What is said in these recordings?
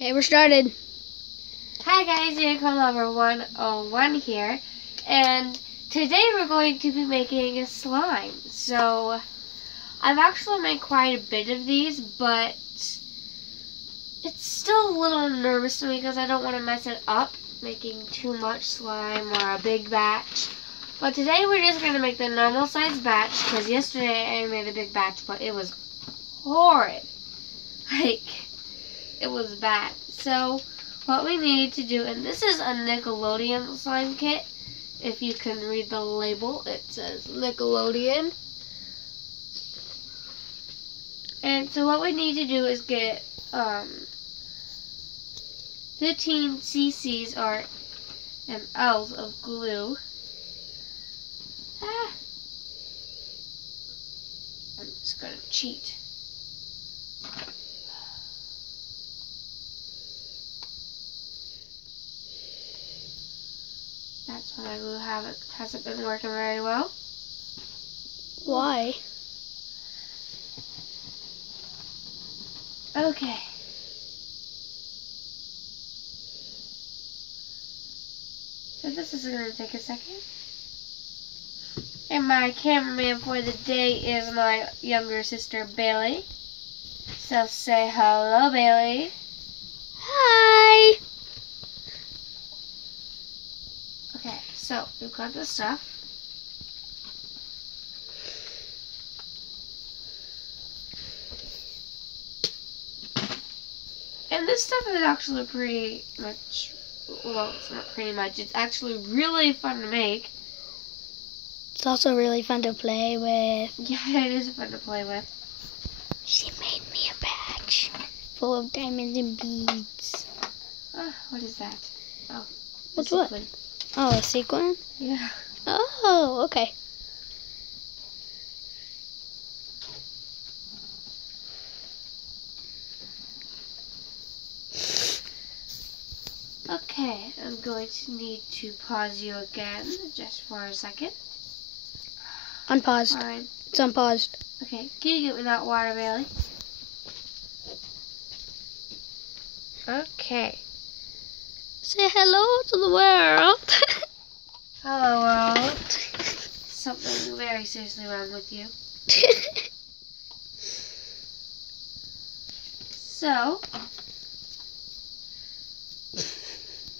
Okay, we're started. Hi guys, Unicorn Lover 101 here, and today we're going to be making a slime. So, I've actually made quite a bit of these, but it's still a little nervous to me because I don't want to mess it up, making too much slime or a big batch. But today we're just going to make the normal size batch, because yesterday I made a big batch, but it was horrid. It was bad. So, what we need to do, and this is a Nickelodeon slime kit. If you can read the label, it says Nickelodeon. And so what we need to do is get 15 cc's or mLs of glue. I'm just going to cheat. That's why my glue hasn't been working very well. Why? Okay. So this is going to take a second. And my cameraman for the day is my younger sister, Bailey. So say hello, Bailey. Hi! Okay, so we've got the stuff. And this stuff is actually pretty much, well, it's not pretty much, it's actually really fun to make. It's also really fun to play with. Yeah, it is fun to play with. She made me a patch full of diamonds and beads. What is that? Oh, What's what? sequin. Oh, a sequin? Yeah. Oh, okay. Okay, I'm going to need to pause you again just for a second. Unpaused. Fine. It's unpaused. Okay, can you get me that water, Bailey? Okay. Say hello to the world. Hello, world. Something very seriously wrong with you. So,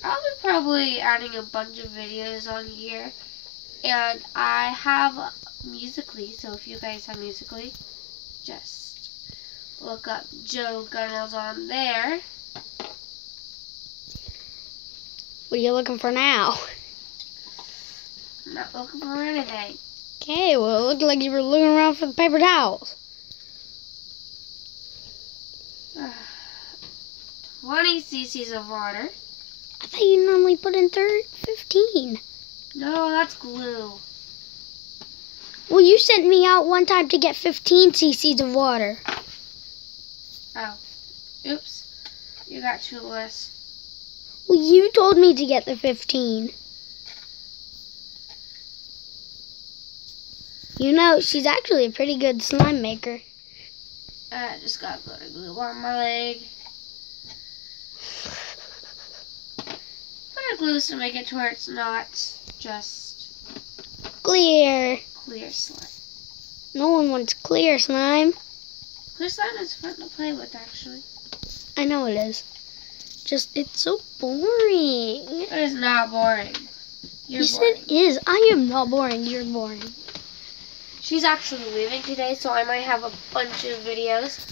I'll be probably adding a bunch of videos on here, and I have Musical.ly, so if you guys have Musical.ly, just look up Joe Gunnels on there. What are you looking for now? I'm not looking for anything. Okay, well, it looked like you were looking around for the paper towels. 20 cc's of water. I thought you normally put in 15. No, that's glue. Well, you sent me out one time to get 15 cc's of water. Oh, oops. You got too less. Well, you told me to get the 15. You know, she's actually a pretty good slime maker. I just got glitter glue on my leg. Glitter glue to make it to where it's not just Clear. clear slime. No one wants clear slime. Clear slime is fun to play with, actually. I know it is. Just, it's so boring. It is not boring. You're You boring. said it is. I am not boring. You're boring. She's actually leaving today, so I might have a bunch of videos.